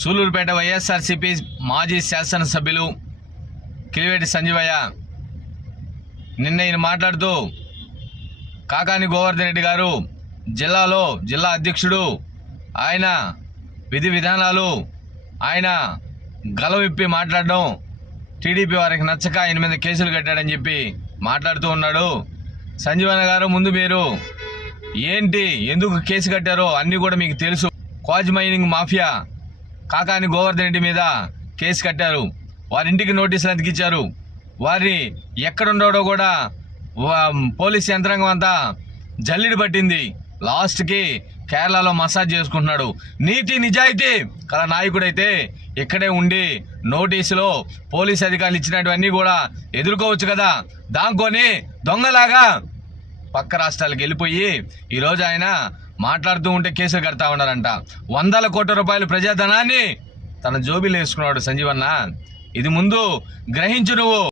సూలూరుపేట వైఎస్ఆర్సీపీ మాజీ శాసనసభ్యులు కిలివేటి సంజీవయ్య నిన్న ఈయన మాట్లాడుతూ కాకాని గోవర్ధన్ రెడ్డి గారు జిల్లాలో జిల్లా అధ్యక్షుడు ఆయన విధి విధానాలు ఆయన గలవిప్పి మాట్లాడడం టీడీపీ వారికి నచ్చక ఆయన మీద కేసులు కట్టాడని చెప్పి మాట్లాడుతూ ఉన్నాడు. సంజీవన్న గారు ముందు మీరు ఏంటి ఎందుకు కేసు కట్టారో అన్నీ కూడా మీకు తెలుసు. Quartz mining mafia Kakani Govardhan Reddy మీద కేసు కట్టారు. వారి ఇంటికి నోటీసులు అతికిచ్చారు వారిని ఎక్కడున్నాడో కూడా పోలీస్ యంత్రాంగం అంతా జల్లిడి పట్టింది. లాస్ట్కి కేరళలో మసాజ్ చేసుకుంటున్నాడు. నీతి నిజాయితీ కల నాయకుడైతే ఇక్కడే ఉండి నోటీసులో పోలీస్ అధికారులు ఇచ్చినటువన్నీ కూడా ఎదుర్కోవచ్చు కదా. దాంకొని దొంగలాగా పక్క రాష్ట్రాలకు వెళ్ళిపోయి ఈరోజు ఆయన మాట్లాడుతూ ఉంటే కేసులు కడతా ఉన్నారంట. వందల కోట్ల రూపాయల ప్రజాధనాన్ని తన జోబీలు వేసుకున్నాడు సంజీవన్న. ఇది ముందు గ్రహించు నువ్వు.